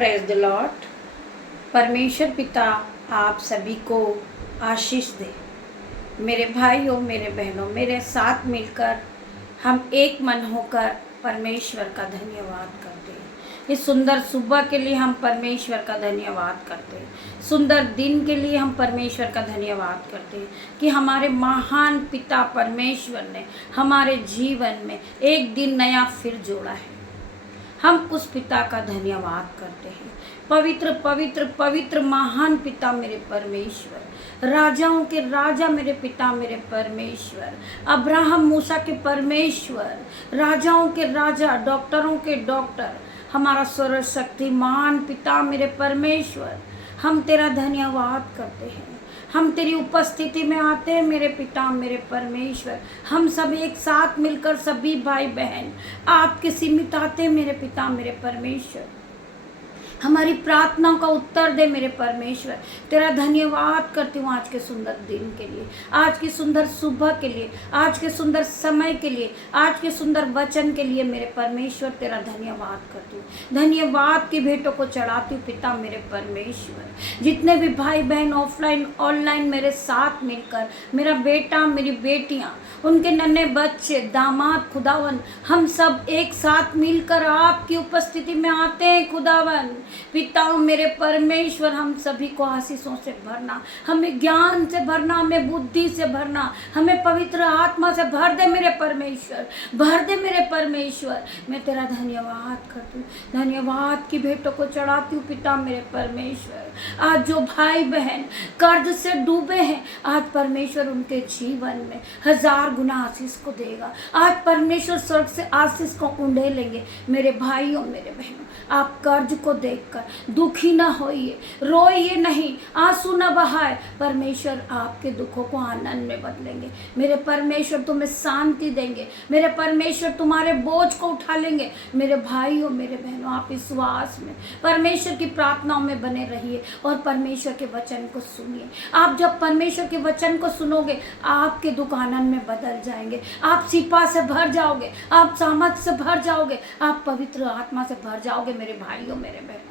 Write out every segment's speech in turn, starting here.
Praise the Lord. परमेश्वर पिता आप सभी को आशीष दे। मेरे भाइयों, मेरे बहनों, मेरे साथ मिलकर हम एक मन होकर परमेश्वर का धन्यवाद करते हैं। इस सुंदर सुबह के लिए हम परमेश्वर का धन्यवाद करते हैं। सुंदर दिन के लिए हम परमेश्वर का धन्यवाद करते हैं कि हमारे महान पिता परमेश्वर ने हमारे जीवन में एक दिन नया फिर जोड़ा है। हम उस पिता का धन्यवाद करते हैं। पवित्र पवित्र पवित्र महान पिता मेरे परमेश्वर, राजाओं के राजा मेरे पिता मेरे परमेश्वर, अब्राहम मूसा के परमेश्वर, राजाओं के राजा, डॉक्टरों के डॉक्टर, हमारा सर्वशक्तिमान पिता मेरे परमेश्वर, हम तेरा धन्यवाद करते हैं। हम तेरी उपस्थिति में आते हैं मेरे पिता मेरे परमेश्वर। हम सब एक साथ मिलकर सभी भाई बहन आपके सीमित आते हैं मेरे पिता मेरे परमेश्वर। हमारी प्रार्थनाओं का उत्तर दे मेरे परमेश्वर। तेरा धन्यवाद करती हूँ आज के सुंदर दिन के लिए, आज की सुंदर सुबह के लिए, आज के सुंदर समय के लिए, आज के सुंदर वचन के लिए मेरे परमेश्वर तेरा धन्यवाद करती हूँ। धन्यवाद की भेंटों को चढ़ाती हूँ पिता मेरे परमेश्वर। जितने भी भाई बहन ऑफलाइन ऑनलाइन मेरे साथ मिलकर, मेरा बेटा मेरी बेटियाँ, उनके नन्हे बच्चे, दामाद, खुदावन, हम सब एक साथ मिलकर आपकी उपस्थिति में आते हैं खुदावन। पिता मेरे परमेश्वर, हम सभी को आशीषों से भरना, हमें ज्ञान से भरना, हमें बुद्धि से भरना, हमें पवित्र आत्मा से भर दे मेरे परमेश्वर, भर दे मेरे परमेश्वर। मैं तेरा धन्यवाद करती हूँ, धन्यवाद की भेंटों को चढ़ाती हूँ पिता मेरे परमेश्वर। आज जो भाई बहन कर्ज से डूबे हैं, आज परमेश्वर उनके जीवन में 1000 गुना आशीष को देगा। आज परमेश्वर स्वर्ग से आशीष को उंडेलेंगे मेरे भाइयों मेरे बहनों। आप कर्ज को देखकर दुखी ना होइए, रोइए नहीं, आंसू ना बहाए। परमेश्वर आपके दुखों को आनंद में बदलेंगे मेरे परमेश्वर। तुम्हें शांति देंगे मेरे परमेश्वर, तुम्हारे बोझ को उठा लेंगे मेरे भाइयों मेरे बहनों। आप विश्वास में परमेश्वर की प्रार्थनाओं में बने रहिए और परमेश्वर के वचन को सुनिए। आप जब परमेश्वर के वचन को सुनोगे, आपके दुख आनंद में बदल जाएंगे। आप सिपा से भर जाओगे, आप सामर्थ से भर जाओगे, आप पवित्र आत्मा से भर जाओगे मेरे भाइयों मेरे बहनों।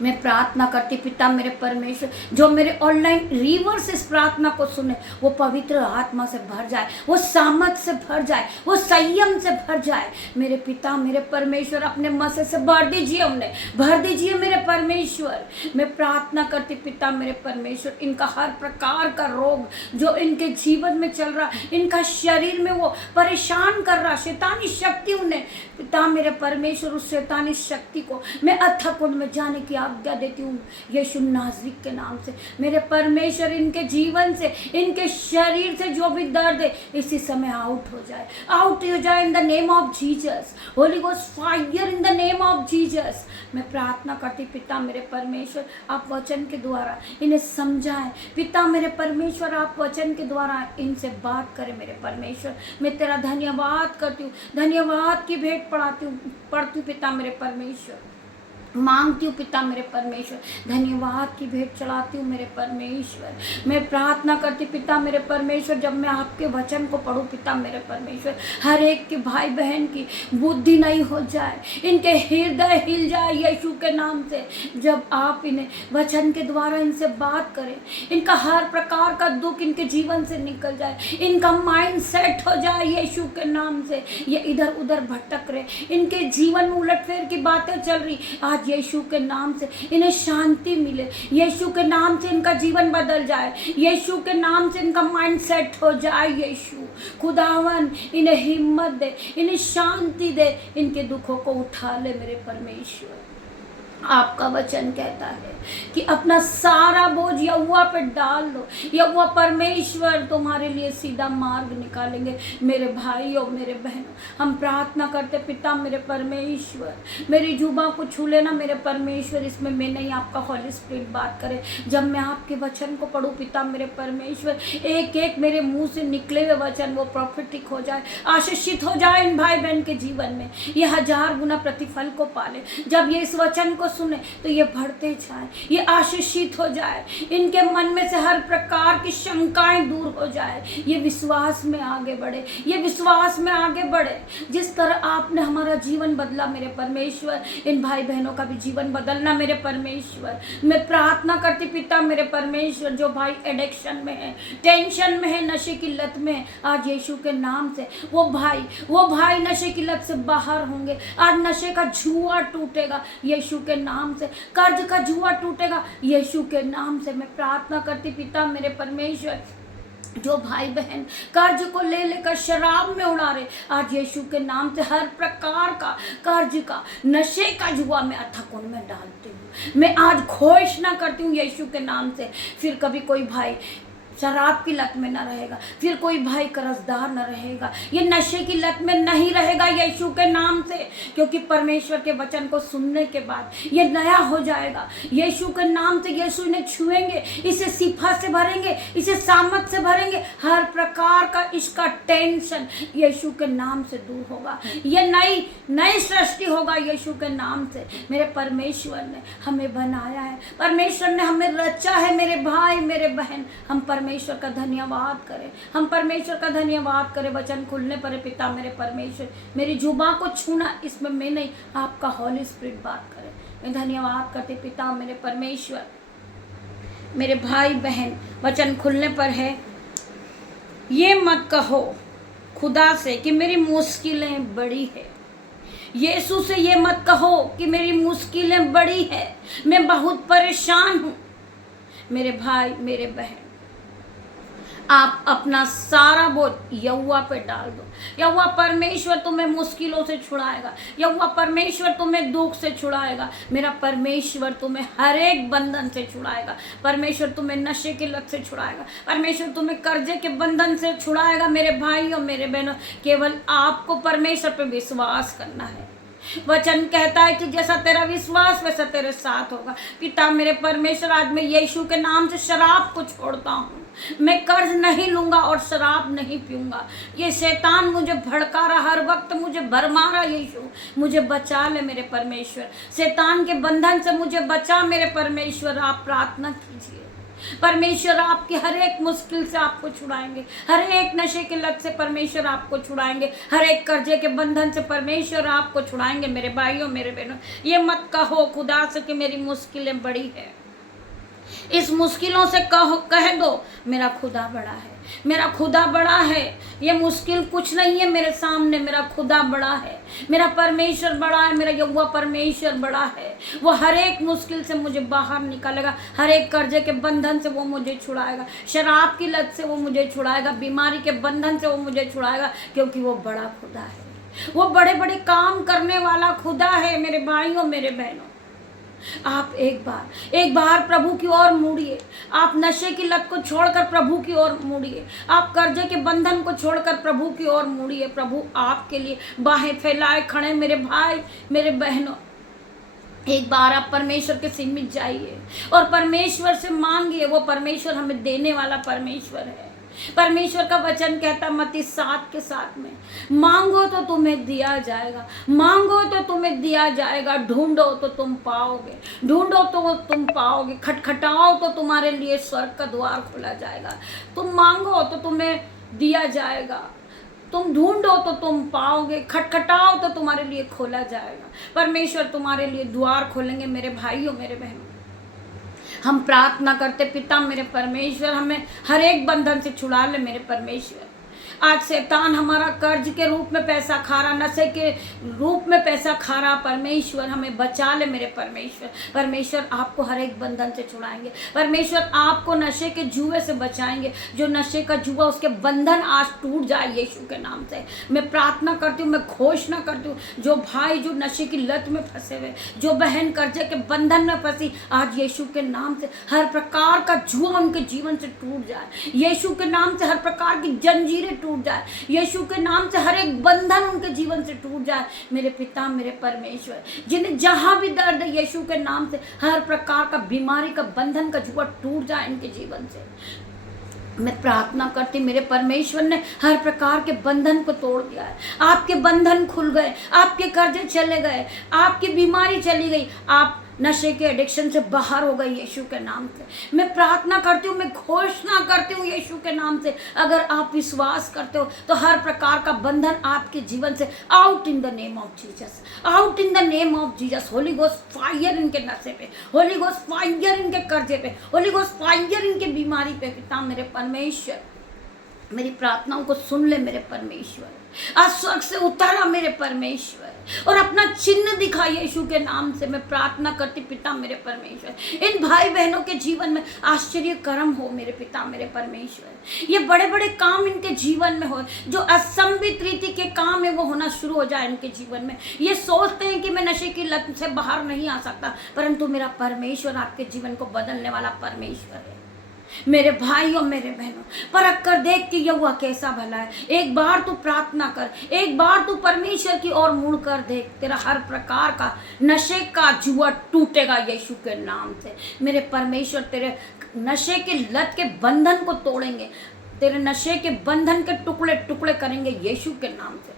मैं प्रार्थना करती पिता मेरे परमेश्वर, जो मेरे ऑनलाइन रिवर्स इस प्रार्थना को सुने, वो पवित्र आत्मा से भर जाए, वो सामर्थ से भर जाए, वो संयम से भर जाए मेरे पिता मेरे परमेश्वर। अपने मसे से भर दीजिए, उन्हें भर दीजिए मेरे परमेश्वर। मैं प्रार्थना करती पिता मेरे परमेश्वर, इनका हर प्रकार का रोग जो इनके जीवन में चल रहा, इनका शरीर में वो परेशान कर रहा शैतानी शक्ति, उन्हें पिता मेरे परमेश्वर उस शैतानी शक्ति को मैं अथक कुंड में जाने की आज्ञा देती हूँ यीशु नाज़री के नाम से। मेरे परमेश्वर इनके जीवन से, इनके शरीर से जो भी दर्द है इसी समय आउट हो जाए, आउट हो जाए in the name of Jesus. Holi ghost fire in the name of Jesus. मैं प्रार्थना करती पिता मेरे परमेश्वर, आप वचन के द्वारा इन्हें समझाएं पिता मेरे परमेश्वर। आप वचन के द्वारा इनसे बात करें मेरे परमेश्वर। मैं तेरा धन्यवाद करती हूँ, धन्यवाद की भेंट पढ़ती हूँ पिता मेरे परमेश्वर। मांगती हूँ पिता मेरे परमेश्वर, धन्यवाद की भेंट चढ़ाती हूँ मेरे परमेश्वर। मैं प्रार्थना करती पिता मेरे परमेश्वर, जब मैं आपके वचन को पढ़ूँ पिता मेरे परमेश्वर, हर एक के भाई बहन की बुद्धि नहीं हो जाए, इनके हृदय हिल जाए यीशु के नाम से। जब आप इन्हें वचन के द्वारा इनसे बात करें, इनका हर प्रकार का दुख इनके जीवन से निकल जाए, इनका माइंड सेट हो जाए यीशु के नाम से। ये इधर उधर भटक रहे, इनके जीवन में उलटफेर की बातें चल रही, आज यीशु के नाम से इन्हें शांति मिले, यीशु के नाम से इनका जीवन बदल जाए, यीशु के नाम से इनका माइंड सेट हो जाए। यीशु खुदावन इन्हें हिम्मत दे, इन्हें शांति दे, इनके दुखों को उठा ले मेरे परमेश्वर। आपका वचन कहता है कि अपना सारा बोझ यहोवा पे डाल दो, यहोवा परमेश्वर तुम्हारे लिए सीधा मार्ग निकालेंगे मेरे भाइयों मेरे बहनों। हम प्रार्थना करते पिता मेरे परमेश्वर, मेरी जुबान को छू लेना मेरे परमेश्वर, इसमें मैं नहीं आपका हॉली स्पिरिट बात करे। जब मैं आपके वचन को पढ़ूँ पिता मेरे परमेश्वर, एक एक मेरे मुंह से निकले हुए वचन वो प्रॉफिटिक हो जाए, आशीषित हो जाए इन भाई बहन के जीवन में, ये 1000 गुना प्रतिफल को पाले। जब ये इस वचन को को सुने तो ये बढ़ते जाए, ये आशीषित हो जाए, इनके मन में से हर प्रकार की शंकाएं दूर हो जाए, ये विश्वास में आगे बढ़े, ये विश्वास में आगे बढ़े। जिस तरह आपने हमारा जीवन बदला मेरे परमेश्वर, इन भाई बहनों का भी जीवन बदलना मेरे परमेश्वर। मैं प्रार्थना करती पिता मेरे परमेश्वर, जो भाई एडिक्शन में है, टेंशन में है, नशे की लत में है, आज यीशु के नाम से वो भाई नशे की लत से बाहर होंगे। आज नशे का जुआ टूटेगा यीशु के नाम से, कर्ज का जुआ टूटेगा यीशु के नाम से। मैं प्रार्थना करती पिता मेरे परमेश्वर, जो भाई बहन कर्ज को ले लेकर शराब में उड़ा रहे, आज यीशु के नाम से हर प्रकार का कर्ज का, नशे का जुआ मैं अथक उनमें डालती हूँ। मैं आज घोषणा करती हूँ यीशु के नाम से, फिर कभी कोई भाई शराब की लत में न रहेगा, फिर कोई भाई कर्जदार न रहेगा, ये नशे की लत में नहीं रहेगा यीशु के नाम से, क्योंकि परमेश्वर के वचन को सुनने के बाद ये नया हो जाएगा यीशु के नाम से। यीशु इन्हें छुएंगे, इसे शिफा से भरेंगे, इसे सामर्थ से भरेंगे, हर प्रकार का इसका टेंशन यीशु के नाम से दूर होगा, ये नई सृष्टि होगा यीशु के नाम से। मेरे परमेश्वर ने हमें बनाया है, परमेश्वर ने हमें रचा है। मेरे भाई मेरे बहन, हम परमेश्वर का धन्यवाद करें, हम परमेश्वर का धन्यवाद करें। वचन खुलने पर पिता मेरे परमेश्वर, मेरी जुबान को छूना इसमें मैं नहीं, आपका हॉली स्पिरिट बात करे। मैं धन्यवाद करते पिता मेरे परमेश्वर। मेरे भाई बहन, वचन खुलने पर है, ये मत कहो खुदा से कि मेरी मुश्किलें बड़ी है। यीशु से ये मत कहो कि मेरी मुश्किलें बड़ी है, मैं बहुत परेशान हूँ। मेरे भाई मेरे बहन, आप अपना सारा बोझ यहोवा पे डाल दो। यहोवा परमेश्वर तुम्हें मुश्किलों से छुड़ाएगा, यहोवा परमेश्वर तुम्हें दुख से छुड़ाएगा। मेरा परमेश्वर तुम्हें हर एक बंधन से छुड़ाएगा, परमेश्वर तुम्हें नशे की लत से छुड़ाएगा, परमेश्वर तुम्हें कर्जे के बंधन से छुड़ाएगा। मेरे भाइयों मेरे बहनों, केवल आपको परमेश्वर पे विश्वास करना है। वचन कहता है कि जैसा तेरा विश्वास वैसा तेरे साथ होगा। पिता मेरे परमेश्वर, आज मैं यीशु के नाम से शराब को छोड़ता हूँ, मैं कर्ज नहीं लूंगा और शराब नहीं पीऊंगा। ये शैतान मुझे भड़का रहा, हर वक्त मुझे भरमा रहा, यीशु मुझे बचा ले मेरे परमेश्वर, शैतान के बंधन से मुझे बचा मेरे परमेश्वर। आप प्रार्थना कीजिए, परमेश्वर आपकी हर एक मुश्किल से आपको छुड़ाएंगे, हर एक नशे की लत से परमेश्वर आपको छुड़ाएंगे, हर एक कर्जे के बंधन से परमेश्वर आपको छुड़ाएंगे। मेरे भाइयों मेरे बहनों, ये मत कहो खुदा से कि मेरी मुश्किलें बड़ी है। इस मुश्किलों से कह दो मेरा खुदा बड़ा है, मेरा खुदा बड़ा है। ये मुश्किल कुछ नहीं है मेरे सामने, मेरा खुदा बड़ा है, मेरा परमेश्वर बड़ा है, मेरा यहोवा परमेश्वर बड़ा है। वो हर एक मुश्किल से मुझे बाहर निकालेगा, हर एक कर्जे के बंधन से वो मुझे छुड़ाएगा, शराब की लत से वो मुझे छुड़ाएगा, बीमारी के बंधन से वो मुझे छुड़ाएगा, क्योंकि वो बड़ा खुदा है, वो बड़े बड़े काम करने वाला खुदा है। मेरे भाइयों मेरे बहनों, आप एक बार प्रभु की ओर मुड़िए। आप नशे की लत को छोड़कर प्रभु की ओर मुड़िए, आप कर्जे के बंधन को छोड़कर प्रभु की ओर मुड़िए। प्रभु आपके लिए बाहें फैलाए खड़े। मेरे भाई मेरे बहनों, एक बार आप परमेश्वर के सीमित जाइए और परमेश्वर से मांगिए। वो परमेश्वर हमें देने वाला परमेश्वर है। परमेश्वर का वचन कहता मत्ती 7:7 में, मांगो तो तुम्हें दिया जाएगा, मांगो तो तुम्हें दिया जाएगा, ढूंढो तो तुम पाओगे, ढूंढो तो तुम पाओगे, खटखटाओ तो तुम्हारे लिए स्वर्ग का द्वार खोला जाएगा। तुम मांगो तो तुम्हें दिया जाएगा, तुम ढूंढो तो तुम पाओगे, खटखटाओ तो तुम्हारे लिए खोला जाएगा। परमेश्वर तुम्हारे लिए द्वार खोलेंगे। मेरे भाइयों मेरे बहनों, हम प्रार्थना करते पिता मेरे परमेश्वर, हमें हर एक बंधन से छुड़ा ले मेरे परमेश्वर। आज शैतान हमारा कर्ज के रूप में पैसा खा रहा, नशे के रूप में पैसा खा रहा, परमेश्वर हमें बचा ले मेरे परमेश्वर। परमेश्वर आपको हर एक बंधन से छुड़ाएंगे, परमेश्वर आपको नशे के जुए से बचाएंगे। जो नशे का जुआ, उसके बंधन आज टूट जाए यीशु के नाम से। मैं प्रार्थना करती हूँ, मैं घोषणा करती हूँ, जो भाई जो नशे की लत में फंसे हुए, जो बहन कर्जे के बंधन में फंसी, आज यीशु के नाम से हर प्रकार का जुआ उनके जीवन से टूट जाए। यीशु के नाम से हर प्रकार की जंजीरें टूट जाए, यीशु के नाम से हर एक बंधन उनके जीवन से टूट जाए। मेरे पिता मेरे परमेश्वर, जिन्हें जहां भी दर्द है, यीशु के नाम से हर प्रकार का बीमारी का बंधन का जुआ टूट जाए इनके जीवन से। मैं प्रार्थना करती, मेरे परमेश्वर ने हर प्रकार के बंधन को तोड़ दिया है। आपके बंधन खुल गए, आपके कर्जे चले गए, आपकी बीमारी चली गई, आप नशे के एडिक्शन से बाहर हो गई यीशु के नाम से। मैं प्रार्थना करती हूँ, मैं घोषणा करती हूँ यीशु के नाम से, अगर आप विश्वास करते हो तो हर प्रकार का बंधन आपके जीवन से out in the name of Jesus, out in the name of Jesus. Holi ghost fire इनके नशे पे, होली गोस्ट फायर इनके कर्जे पे, होली गोस्ट फायर इनके बीमारी पे। पिता मेरे परमेश्वर, मेरी प्रार्थनाओं को सुन ले मेरे परमेश्वर, आज स्वर्ग से उतारा मेरे परमेश्वर, और अपना चिन्ह दिखा यीशु के नाम से। मैं प्रार्थना करती पिता मेरे परमेश्वर, इन भाई बहनों के जीवन में आश्चर्य कर्म हो मेरे पिता मेरे परमेश्वर। ये बड़े बड़े काम इनके जीवन में हो, जो असंभित रीति के काम है वो होना शुरू हो जाए इनके जीवन में। ये सोचते हैं कि मैं नशे की लत से बाहर नहीं आ सकता, परंतु मेरा परमेश्वर आपके जीवन को बदलने वाला परमेश्वर है। मेरे भाई और मेरे बहनों, परख कर देख कि यहोवा कैसा भला है। एक बार तू प्रार्थना कर, एक बार तू परमेश्वर की ओर मुड़ कर देख, तेरा हर प्रकार का नशे का जुआ टूटेगा यीशु के नाम से। मेरे परमेश्वर तेरे नशे के लत के बंधन को तोड़ेंगे, तेरे नशे के बंधन के टुकड़े टुकड़े करेंगे यीशु के नाम से।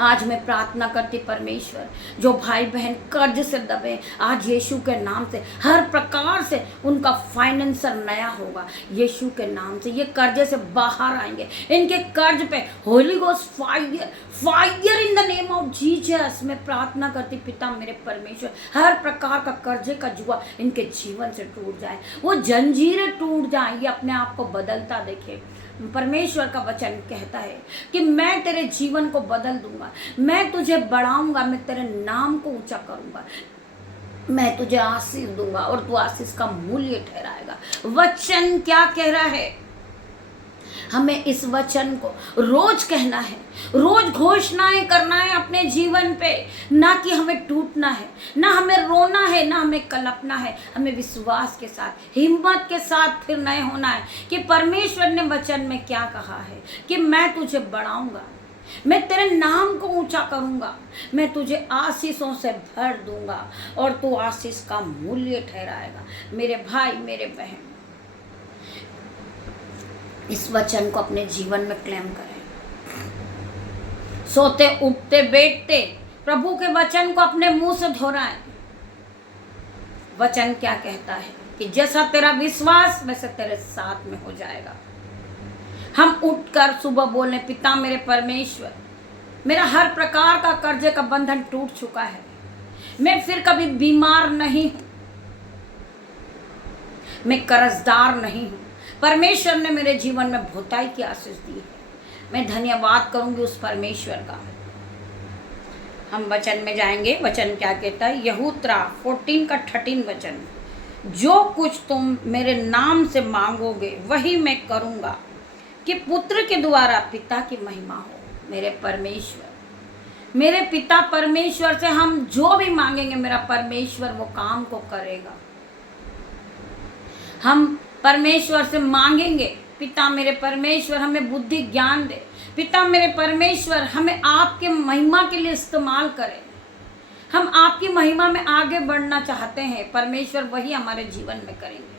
आज मैं प्रार्थना करती परमेश्वर, जो भाई बहन कर्ज से दबे, आज यीशु के नाम से हर प्रकार से उनका फाइनेंसर नया होगा यीशु के नाम से। ये कर्जे से बाहर आएंगे, इनके कर्ज पे Holi ghost fire, fire in the name of Jesus. मैं प्रार्थना करती पिता मेरे परमेश्वर, हर प्रकार का कर्जे का जुआ इनके जीवन से टूट जाए, वो जंजीरें टूट जाए, ये अपने आप को बदलता देखे। परमेश्वर का वचन कहता है कि मैं तेरे जीवन को बदल दूंगा, मैं तुझे बढ़ाऊंगा, मैं तेरे नाम को ऊंचा करूंगा, मैं तुझे आशीष दूंगा और तू आशीष का मूल्य ठहराएगा। वचन क्या कह रहा है? हमें इस वचन को रोज कहना है, रोज घोषणाएं करना है अपने जीवन पे, ना कि हमें टूटना है, ना हमें रोना है, ना हमें कलपना है। हमें विश्वास के साथ, हिम्मत के साथ फिर नए होना है कि परमेश्वर ने वचन में क्या कहा है कि मैं तुझे बढ़ाऊंगा, मैं तेरे नाम को ऊंचा करूंगा, मैं तुझे आशीषों से भर दूंगा और तू आशीष का मूल्य ठहराएगा। मेरे भाई मेरे बहन, इस वचन को अपने जीवन में क्लेम करें। सोते उठते बैठते प्रभु के वचन को अपने मुंह से दोहराएं। वचन क्या कहता है कि जैसा तेरा विश्वास वैसे तेरे साथ में हो जाएगा। हम उठकर सुबह बोलें, पिता मेरे परमेश्वर, मेरा हर प्रकार का कर्जे का बंधन टूट चुका है, मैं फिर कभी बीमार नहीं हूं, मैं कर्जदार नहीं हूं। परमेश्वर ने मेरे जीवन में बहुताई की आशीष दी है, मैं धन्यवाद करूंगी उस परमेश्वर का। हम वचन में जाएंगे। वचन क्या कहता है? यहूत्रा 14 का 13 वचन, जो कुछ तुम मेरे नाम से मांगोगे वही मैं करूंगा, कि पुत्र के द्वारा पिता की महिमा हो। मेरे परमेश्वर, मेरे पिता परमेश्वर से हम जो भी मांगेंगे, मेरा परमेश्वर वो काम को करेगा। हम परमेश्वर से मांगेंगे, पिता मेरे परमेश्वर हमें बुद्धि ज्ञान दे, पिता मेरे परमेश्वर हमें आपके महिमा के लिए इस्तेमाल करें। हम आपकी महिमा में आगे बढ़ना चाहते हैं, परमेश्वर वही हमारे जीवन में करेंगे।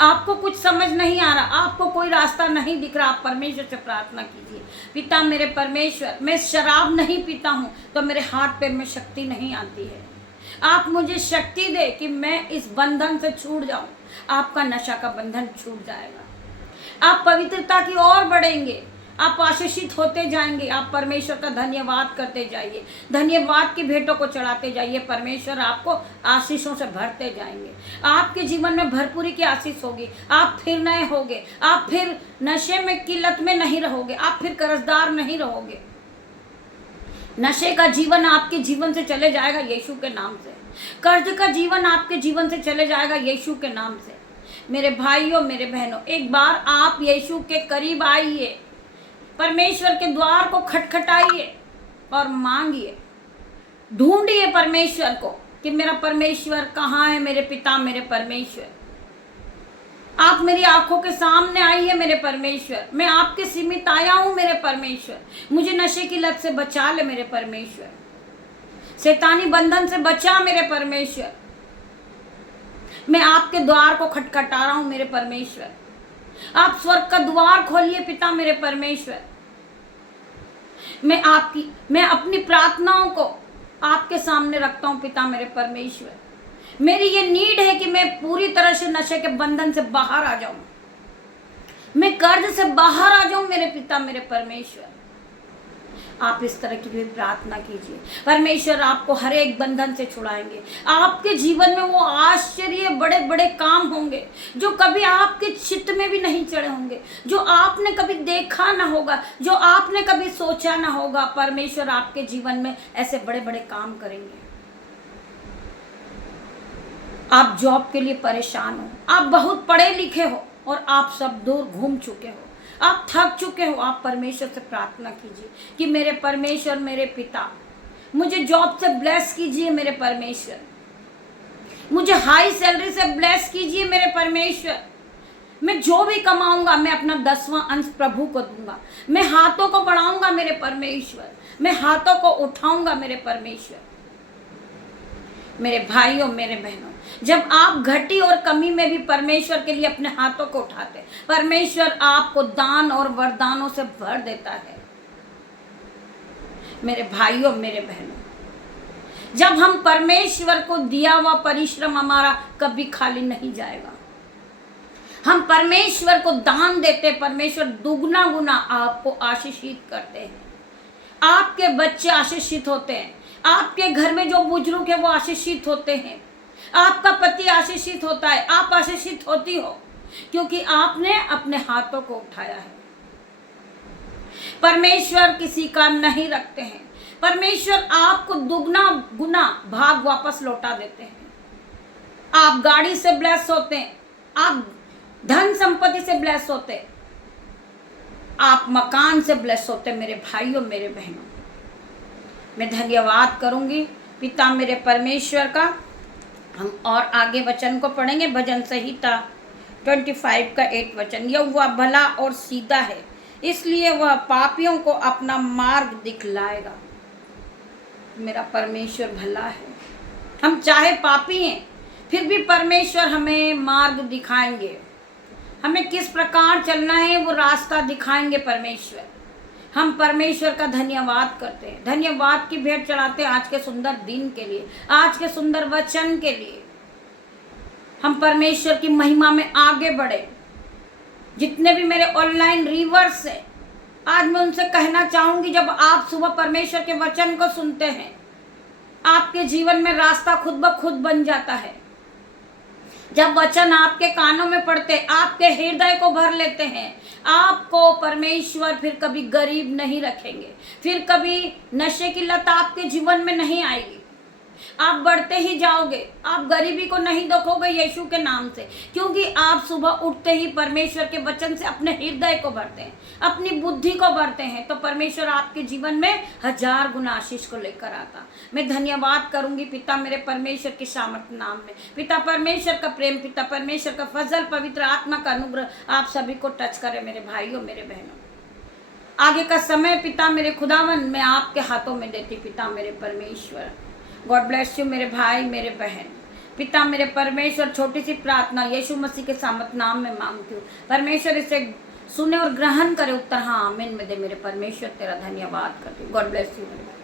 आपको कुछ समझ नहीं आ रहा, आपको कोई रास्ता नहीं दिख रहा, आप परमेश्वर से प्रार्थना कीजिए, पिता मेरे परमेश्वर, मैं शराब नहीं पीता हूँ तो मेरे हाथ पैर में शक्ति नहीं आती है, आप मुझे शक्ति दे कि मैं इस बंधन से छूट जाऊं। आपका नशा का बंधन छूट जाएगा, आप पवित्रता की ओर बढ़ेंगे, आप आशीषित होते जाएंगे। आप परमेश्वर का धन्यवाद करते जाइए, धन्यवाद की भेंटों को चढ़ाते जाइए, परमेश्वर आपको आशीषों से भरते जाएंगे। आपके जीवन में भरपूरी की आशीष होगी, आप फिर नए होगे, आप फिर नशे में की लत में नहीं रहोगे, आप फिर कर्जदार नहीं रहोगे। नशे का जीवन आपके जीवन से चले जाएगा यीशु के नाम से, कर्ज का जीवन आपके जीवन से चले जाएगा यीशु के नाम से। मेरे भाइयों मेरे बहनों, एक बार आप यीशु के करीब आइए, परमेश्वर के द्वार को खटखटाइए और मांगिए, ढूंढिए परमेश्वर को कि मेरा परमेश्वर कहाँ है। मेरे पिता मेरे परमेश्वर, आप मेरी आंखों के सामने आइए मेरे परमेश्वर, मैं आपके सीमित आया हूँ मेरे परमेश्वर, मुझे नशे की लत से बचा ले मेरे परमेश्वर, शैतानी बंधन से बचा मेरे परमेश्वर। मैं आपके द्वार को खटखटा रहा हूँ मेरे परमेश्वर, आप स्वर्ग का द्वार खोलिए पिता मेरे परमेश्वर। मैं अपनी प्रार्थनाओं को आपके सामने रखता हूँ पिता मेरे परमेश्वर। मेरी ये नीड है कि मैं पूरी तरह से नशे के बंधन से बाहर आ जाऊं, मैं कर्ज से बाहर आ जाऊं मेरे पिता मेरे परमेश्वर। आप इस तरह की भी प्रार्थना कीजिए, परमेश्वर आपको हर एक बंधन से छुड़ाएंगे। आपके जीवन में वो आश्चर्य बड़े बड़े काम होंगे जो कभी आपके चित्त में भी नहीं चढ़े होंगे, जो आपने कभी देखा ना होगा, जो आपने कभी सोचा ना होगा। परमेश्वर आपके जीवन में ऐसे बड़े बड़े काम करेंगे। आप जॉब के लिए परेशान हो, आप बहुत पढ़े लिखे हो और आप सब दूर घूम चुके हो, आप थक चुके हो, आप परमेश्वर से प्रार्थना कीजिए कि मेरे परमेश्वर मेरे पिता मुझे जॉब से ब्लेस कीजिए मेरे परमेश्वर, मुझे हाई सैलरी से ब्लेस कीजिए मेरे परमेश्वर। मैं जो भी कमाऊंगा मैं अपना 10वां अंश प्रभु को दूंगा, मैं हाथों को बढ़ाऊंगा मेरे परमेश्वर, मैं हाथों को उठाऊंगा मेरे परमेश्वर। मेरे भाइयों मेरे बहनों, जब आप घटी और कमी में भी परमेश्वर के लिए अपने हाथों को उठाते, परमेश्वर आपको दान और वरदानों से भर देता है। मेरे भाइयों मेरे बहनों, जब हम परमेश्वर को दिया हुआ परिश्रम हमारा कभी खाली नहीं जाएगा। हम परमेश्वर को दान देते, परमेश्वर दुगना गुना आपको आशीषित करते हैं। आपके बच्चे आशीषित होते हैं, आपके घर में जो बुजुर्ग है वो आशीषित होते हैं, आपका पति आशीषित होता है, आप आशीषित होती हो क्योंकि आपने अपने हाथों को उठाया है। परमेश्वर किसी का नहीं रखते हैं, परमेश्वर आपको दुगना गुना भाग वापस लौटा देते हैं। आप गाड़ी से ब्लेस होते हैं, आप धन संपत्ति से ब्लेस होते, आप मकान से ब्लेस होते। मेरे भाइयों मेरे बहनों, मैं धन्यवाद करूंगी पिता मेरे परमेश्वर का। हम और आगे वचन को पढ़ेंगे। भजन संहिता 25 का 8 वचन, यह वह भला और सीधा है, इसलिए वह पापियों को अपना मार्ग दिखलाएगा। मेरा परमेश्वर भला है। हम चाहे पापी हैं फिर भी परमेश्वर हमें मार्ग दिखाएंगे, हमें किस प्रकार चलना है वो रास्ता दिखाएंगे परमेश्वर। हम परमेश्वर का धन्यवाद करते हैं, धन्यवाद की भेंट चढ़ाते हैं आज के सुंदर दिन के लिए, आज के सुंदर वचन के लिए। हम परमेश्वर की महिमा में आगे बढ़े। जितने भी मेरे ऑनलाइन रीवर्स हैं, आज मैं उनसे कहना चाहूंगी, जब आप सुबह परमेश्वर के वचन को सुनते हैं, आपके जीवन में रास्ता खुद ब खुद बन जाता है। जब वचन आपके कानों में पड़ते, आपके हृदय को भर लेते हैं, आपको परमेश्वर फिर कभी गरीब नहीं रखेंगे, फिर कभी नशे की लत आपके जीवन में नहीं आएगी। आप बढ़ते ही जाओगे, आप गरीबी को नहीं देखोगे यीशु के नाम से, क्योंकि आप सुबह उठते ही परमेश्वर के वचन से अपने हृदय को भरते हैं, अपनी बुद्धि को भरते हैं, तो परमेश्वर आपके जीवन में 1000 गुना आशीष को लेकर आता। मैं धन्यवाद करूंगी पिता मेरे परमेश्वर के सामर्थ्य नाम में। पिता परमेश्वर का प्रेम, पिता परमेश्वर का फजल, पवित्र आत्मा का अनुग्रह आप सभी को टच करे। मेरे भाइयों मेरे बहनों, आगे का समय पिता मेरे खुदावन मैं आपके हाथों में देती। पिता मेरे परमेश्वर, गॉड ब्लेस यू मेरे भाई मेरे बहन। पिता मेरे परमेश्वर, छोटी सी प्रार्थना यीशु मसीह के सामर्थ नाम में मांगती हूँ, परमेश्वर इसे सुने और ग्रहण करे। उत्तर हाँ आमीन में दे। मेरे परमेश्वर तेरा धन्यवाद करती हूँ। गॉड ब्लेस यू मेरे भाई।